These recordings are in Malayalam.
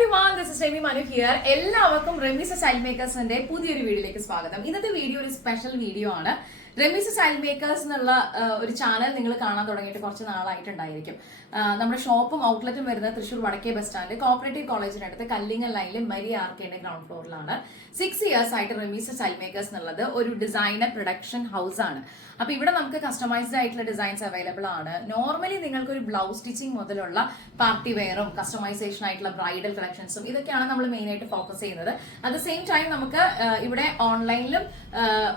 everyone, this is Remi Manu here. എല്ലാവർക്കും റെമീസ് സ്റ്റൈൽ മേക്കേഴ്സിന്റെ പുതിയൊരു വീഡിയോയിലേക്ക് സ്വാഗതം. ഇന്നത്തെ വീഡിയോ ഒരു സ്പെഷ്യൽ വീഡിയോ ആണ്. റെമീസ് സ്റ്റൈൽ മേക്കേഴ്സ് എന്നുള്ള ഒരു ചാനൽ നിങ്ങൾ കാണാൻ തുടങ്ങിയിട്ട് കുറച്ച് നാളായിട്ടുണ്ടായിരിക്കും. നമ്മുടെ ഷോപ്പും ഔട്ട്ലെറ്റും വരുന്നത് തൃശ്ശൂർ വടക്കേ ബസ് സ്റ്റാൻഡ് കോപ്പറേറ്റീവ് കോളേജിനടുത്ത് കല്ലിങ്ങൽ ലൈനിൽ മരിയ ആർക്കേന്റെ ഗ്രൗണ്ട് ഫ്ലോറിലാണ്. 6 years ആയിട്ട് റെമീസ് സ്റ്റൈൽ മേക്കേഴ്സ് എന്നുള്ളത് ഒരു ഡിസൈനർ പ്രൊഡക്ഷൻ ഹൗസ് ആണ്. അപ്പൊ ഇവിടെ നമുക്ക് കസ്റ്റമൈസ്ഡ് ആയിട്ടുള്ള ഡിസൈൻസ് അവൈലബിൾ ആണ്. നോർമലി നിങ്ങൾക്ക് ഒരു ബ്ലൗസ് സ്റ്റിച്ചിങ് മുതലുള്ള പാർട്ടി വെയറും കസ്റ്റമൈസേഷൻ ആയിട്ടുള്ള ബ്രൈഡൽ കളക്ഷൻസും ഇതൊക്കെയാണ് നമ്മൾ മെയിൻ ആയിട്ട് ഫോക്കസ് ചെയ്യുന്നത്. അറ്റ് ദ സെയിം ടൈം നമുക്ക് ഇവിടെ ഓൺലൈനിലും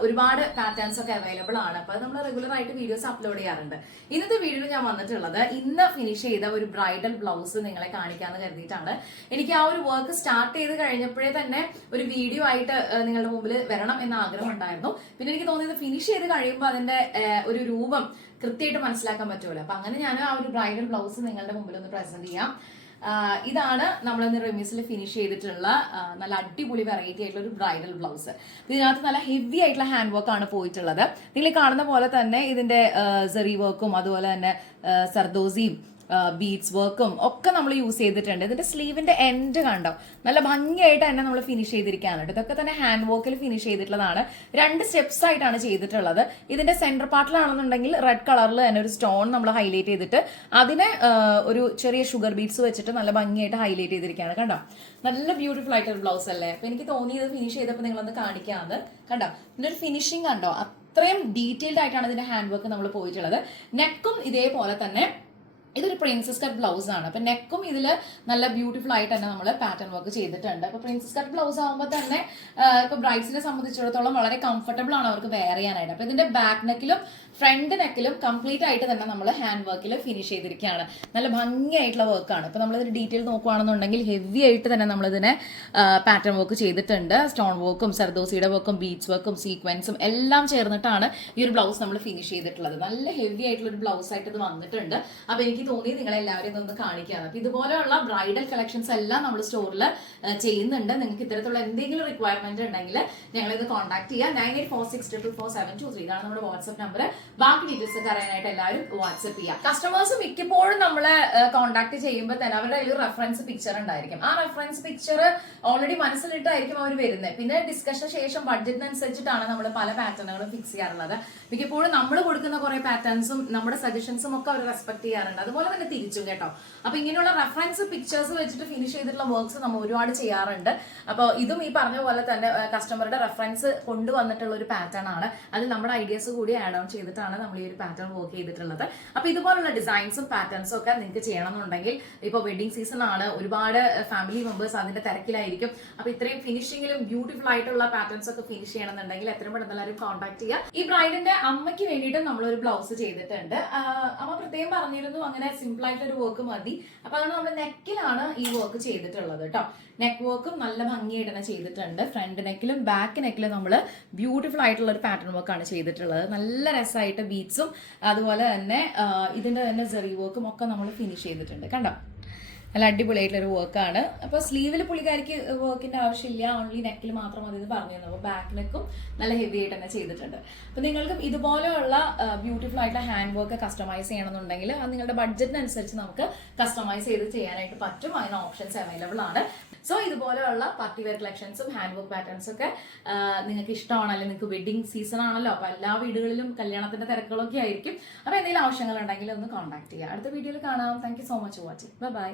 ഒരുപാട് പാറ്റേൺസ് ഒക്കെ അവൈലബിൾ ആണ്. അപ്പൊ നമ്മൾ റെഗുലർ ആയിട്ട് വീഡിയോസ് അപ്ലോഡ് ചെയ്യാറുണ്ട്. ഇന്നത്തെ വീഡിയോയിൽ ഞാൻ വന്നിട്ടുള്ളത് ഇന്ന് ഫിനിഷ് ചെയ്ത ഒരു ബ്രൈഡൽ ബ്ലൗസ് നിങ്ങളെ കാണിക്കാന്ന് കരുതിയിട്ടാണ്. എനിക്ക് ആ ഒരു വർക്ക് സ്റ്റാർട്ട് ചെയ്ത് കഴിഞ്ഞപ്പോഴേ തന്നെ ഒരു വീഡിയോ ആയിട്ട് നിങ്ങളുടെ മുമ്പിൽ വരണം എന്ന ആഗ്രഹം ഉണ്ടായിരുന്നു. പിന്നെ എനിക്ക് തോന്നിയത് ഫിനിഷ് ചെയ്ത് കഴിയുമ്പോൾ അതിന്റെ ഒരു രൂപം കൃത്യമായിട്ട് മനസ്സിലാക്കാൻ പറ്റുമല്ലോ. അപ്പൊ അങ്ങനെ ഞാൻ ആ ഒരു ബ്രൈഡൽ ബ്ലൗസ് നിങ്ങളുടെ മുമ്പിൽ ഒന്ന് പ്രസന്റ് ചെയ്യാം. ഇതാണ് നമ്മളിന്ന് റെമീസിൽ ഫിനിഷ് ചെയ്തിട്ടുള്ള നല്ല അടിപൊളി വെറൈറ്റി ആയിട്ടുള്ള ഒരു ബ്രൈഡൽ ബ്ലൗസ്. ഇതിനകത്ത് നല്ല ഹെവി ആയിട്ടുള്ള ഹാൻഡ് വർക്ക് ആണ് പോയിട്ടുള്ളത്. നിങ്ങൾ കാണുന്ന പോലെ തന്നെ ഇതിന്റെ സെറി വർക്കും അതുപോലെ തന്നെ സർദോസിയും ബീഡ്സ് വർക്കും ഒക്കെ നമ്മൾ യൂസ് ചെയ്തിട്ടുണ്ട്. ഇതിന്റെ സ്ലീവിന്റെ എൻഡ് കണ്ടോ, നല്ല ഭംഗിയായിട്ട് തന്നെ നമ്മൾ ഫിനിഷ് ചെയ്തിരിക്കാനുണ്ട്. ഇതൊക്കെ തന്നെ ഹാൻഡ് വർക്കിൽ ഫിനിഷ് ചെയ്തിട്ടുള്ളതാണ്. 2 സ്റ്റെപ്സ് ആയിട്ടാണ് ചെയ്തിട്ടുള്ളത്. ഇതിന്റെ സെന്റർ പാർട്ടിലാണെന്നുണ്ടെങ്കിൽ റെഡ് കളറിൽ തന്നെ ഒരു സ്റ്റോൺ നമ്മൾ ഹൈലൈറ്റ് ചെയ്തിട്ട് അതിനെ ഒരു ചെറിയ ഷുഗർ ബീഡ്സ് വെച്ചിട്ട് നല്ല ഭംഗിയായിട്ട് ഹൈലൈറ്റ് ചെയ്തിരിക്കുകയാണ്. കണ്ടോ, നല്ല ബ്യൂട്ടിഫുൾ ആയിട്ടൊരു ബ്ലൗസ് അല്ലേ. അപ്പൊ എനിക്ക് തോന്നിയത് ഫിനിഷ് ചെയ്തപ്പോൾ നിങ്ങളൊന്ന് കാണിക്കാന്ന്. കണ്ടോ, ഇതിന്റെ ഒരു ഫിനിഷിങ് കണ്ടോ, അത്രയും ഡീറ്റെയിൽഡ് ആയിട്ടാണ് ഇതിന്റെ ഹാൻഡ് വർക്ക് നമ്മൾ പോയിട്ടുള്ളത്. നെക്കും ഇതേപോലെ തന്നെ ഇതൊരു പ്രിൻസസ് കട്ട് ബ്ലൗസ് ആണ്. അപ്പൊ നെക്കും ഇതിൽ നല്ല ബ്യൂട്ടിഫുൾ ആയിട്ട് തന്നെ നമ്മൾ പാറ്റേൺ വർക്ക് ചെയ്തിട്ടുണ്ട്. അപ്പൊ പ്രിൻസസ് കട്ട് ബ്ലൗസ് ആകുമ്പോൾ തന്നെ ഇപ്പൊ ബ്രൈഡ്സിനെ സംബന്ധിച്ചിടത്തോളം വളരെ കംഫർട്ടബിൾ ആണ് അവർക്ക് വെയർ ചെയ്യാനായിട്ട്. അപ്പൊ ഇതിന്റെ ബാക്ക് നെക്കിലും ഫ്രണ്ട് നെക്കിലും കംപ്ലീറ്റ് ആയിട്ട് തന്നെ നമ്മൾ ഹാൻഡ് വർക്കിൽ ഫിനിഷ് ചെയ്തിരിക്കുകയാണ്. നല്ല ഭംഗിയായിട്ടുള്ള വർക്കാണ്. ഇപ്പൊ നമ്മളിതിന് ഡീറ്റെയിൽ നോക്കുകയാണെന്നുണ്ടെങ്കിൽ ഹെവി ആയിട്ട് തന്നെ നമ്മളിതിനെ പാറ്റേൺ വർക്ക് ചെയ്തിട്ടുണ്ട്. സ്റ്റോൺ വർക്കും സർദോസിയുടെ വർക്കും ബീഡ്സ് വർക്കും സീക്വൻസും എല്ലാം ചേർന്നിട്ടാണ് ഈ ഒരു ബ്ലൗസ് നമ്മൾ ഫിനിഷ് ചെയ്തിട്ടുള്ളത്. നല്ല ഹെവി ആയിട്ടുള്ള ഒരു ബ്ലൗസ് ആയിട്ട് ഇത് വന്നിട്ടുണ്ട്. അപ്പൊ എനിക്ക് തോന്നി നിങ്ങളെല്ലാവരും ഇതൊന്ന് കാണിക്കാറ്. അപ്പൊ ഇതുപോലെയുള്ള ബ്രൈഡൽ കളക്ഷൻസ് എല്ലാം നമ്മൾ സ്റ്റോറിൽ ചെയ്യുന്നുണ്ട്. നിങ്ങൾക്ക് ഇത്തരത്തിലുള്ള എന്തെങ്കിലും റിക്വയർമെന്റ് ഉണ്ടെങ്കിൽ ഞങ്ങളിത് കോൺടാക്ട് ചെയ്യുക. 9846224723 ഇതാണ് നമ്മുടെ വാട്സ്ആപ്പ് നമ്പർ. ബാക്കി ഡീറ്റെയിൽസ് ഒക്കെ അറിയാനായിട്ട് എല്ലാവരും വാട്സ്ആപ്പ് ചെയ്യുക. കസ്റ്റമേഴ്സ് മിക്കപ്പോഴും നമ്മളെ കോൺടാക്ട് ചെയ്യുമ്പോൾ തന്നെ അവരുടെ ഒരു റെഫറൻസ് പിക്ചർ ഉണ്ടായിരിക്കും. ആ റെഫറൻസ് പിക്ചർ ഓൾറെഡി മനസ്സിലിട്ടായിരിക്കും അവർ വരുന്നത്. പിന്നെ ഡിസ്കഷന് ശേഷം ബഡ്ജറ്റിനനുസരിച്ചിട്ടാണ് നമ്മൾ പല പാറ്റേണുകളും ഫിക്സ് ചെയ്യാറുള്ളത്. മിക്കപ്പോഴും നമ്മൾ കൊടുക്കുന്ന കുറെ പാറ്റേൺസും നമ്മുടെ സജഷൻസും ഒക്കെ അവർ റെസ്പെക്ട് ചെയ്യാറുണ്ട്. അതുപോലെ തന്നെ തിരിച്ചും കേട്ടോ. അപ്പൊ ഇങ്ങനെയുള്ള റെഫറൻസ് പിക്ചേഴ്സ് വെച്ചിട്ട് ഫിനിഷ് ചെയ്തിട്ടുള്ള വർക്ക്സ് നമ്മൾ ഒരുപാട് ചെയ്യാറുണ്ട്. അപ്പോൾ ഇതും ഈ പറഞ്ഞ പോലെ തന്നെ കസ്റ്റമറുടെ റെഫറൻസ് കൊണ്ടുവന്നിട്ടുള്ള ഒരു പാറ്റേൺ ആണ്. അതിൽ നമ്മുടെ ഐഡിയാസ് കൂടി ആഡ് ഓൺ ചെയ്തിട്ടാണ് നമ്മൾ ഈ ഒരു പാറ്റേൺ വർക്ക് ചെയ്തിട്ടുള്ളത്. അപ്പൊ ഇതുപോലുള്ള ഡിസൈൻസും പാറ്റേൺസും ഒക്കെ നിങ്ങൾക്ക് ചെയ്യണമെന്നുണ്ടെങ്കിൽ ഇപ്പൊ വെഡിങ് സീസൺ ആണ്, ഒരുപാട് ഫാമിലി മെമ്പേഴ്സ് അതിന്റെ തിരക്കിലായിരിക്കും. അപ്പൊ ഇത്രയും ഫിനിഷിംഗിലും ബ്യൂട്ടിഫുൾ ആയിട്ടുള്ള പാറ്റേൺസ് ഒക്കെ ഫിനിഷ് ചെയ്യണമെന്നുണ്ടെങ്കിൽ എത്രയും പെട്ടെന്ന് എല്ലാവരും കോൺടാക്ട് ചെയ്യുക. ഈ ബ്രൈഡിന്റെ അമ്മയ്ക്ക് വേണ്ടിയിട്ട് നമ്മളൊരു ബ്ലൗസ് ചെയ്തിട്ടുണ്ട്. അമ്മ പ്രത്യേകം പറഞ്ഞിരുന്നു അങ്ങനെ സിമ്പിൾ ആയിട്ടുള്ള ഒരു വർക്ക് മതി. അപ്പൊ അതാണ് നമ്മൾ നെക്കിലാണ് ഈ വർക്ക് ചെയ്തിട്ടുള്ളത് കേട്ടോ. നെക്ക് വർക്കും നല്ല ഭംഗിയായിട്ട് തന്നെ ചെയ്തിട്ടുണ്ട്. ഫ്രണ്ട് നെക്കിലും ബാക്ക് നെക്കിലും നമ്മൾ ബ്യൂട്ടിഫുൾ ആയിട്ടുള്ള ഒരു പാറ്റേൺ വർക്കാണ് ചെയ്തിട്ടുള്ളത്. നല്ല രസമായിട്ട് ബീഡ്സും അതുപോലെ തന്നെ ഇതിന്റെ തന്നെ സെറി വർക്കും ഒക്കെ നമ്മൾ ഫിനിഷ് ചെയ്തിട്ടുണ്ട്. കണ്ടോ, നല്ല അടിപൊളിയായിട്ടുള്ളൊരു വർക്കാണ്. അപ്പോൾ സ്ലീവിൽ പുള്ളിക്കാരിക്ക് വർക്കിന്റെ ആവശ്യമില്ല, ഓൺലി നെക്കിൽ മാത്രം മതി എന്ന് പറഞ്ഞിരുന്നു. അപ്പോൾ ബാക്ക് നെക്കും നല്ല ഹെവി ആയിട്ട് തന്നെ ചെയ്തിട്ടുണ്ട്. അപ്പോൾ നിങ്ങൾക്കും ഇതുപോലെയുള്ള ബ്യൂട്ടിഫുൾ ആയിട്ടുള്ള ഹാൻഡ് വർക്ക് കസ്റ്റമൈസ് ചെയ്യണമെന്നുണ്ടെങ്കിൽ അത് നിങ്ങളുടെ ബഡ്ജറ്റിനനുസരിച്ച് നമുക്ക് കസ്റ്റമൈസ് ചെയ്ത് ചെയ്യാനായിട്ട് പറ്റും. അതിന് ഓപ്ഷൻസ് അവൈലബിൾ ആണ്. സോ ഇതുപോലെയുള്ള പാർട്ടി വെയർ കളക്ഷൻസും ഹാൻഡ് വർക്ക് പാറ്റേൺസും ഒക്കെ നിങ്ങൾക്ക് ഇഷ്ടമാണ്, അല്ലെങ്കിൽ നിങ്ങൾക്ക് വെഡിങ് സീസൺ ആണല്ലോ. അപ്പോൾ എല്ലാ വീടുകളിലും കല്യാണത്തിന്റെ തിരക്കുകളൊക്കെ ആയിരിക്കും. അപ്പോൾ എന്തെങ്കിലും ആവശ്യങ്ങൾ ഉണ്ടെങ്കിൽ ഒന്ന് കോൺടാക്ട് ചെയ്യുക. അടുത്ത വീഡിയോയിൽ കാണാം. Thank you so much for watching. By.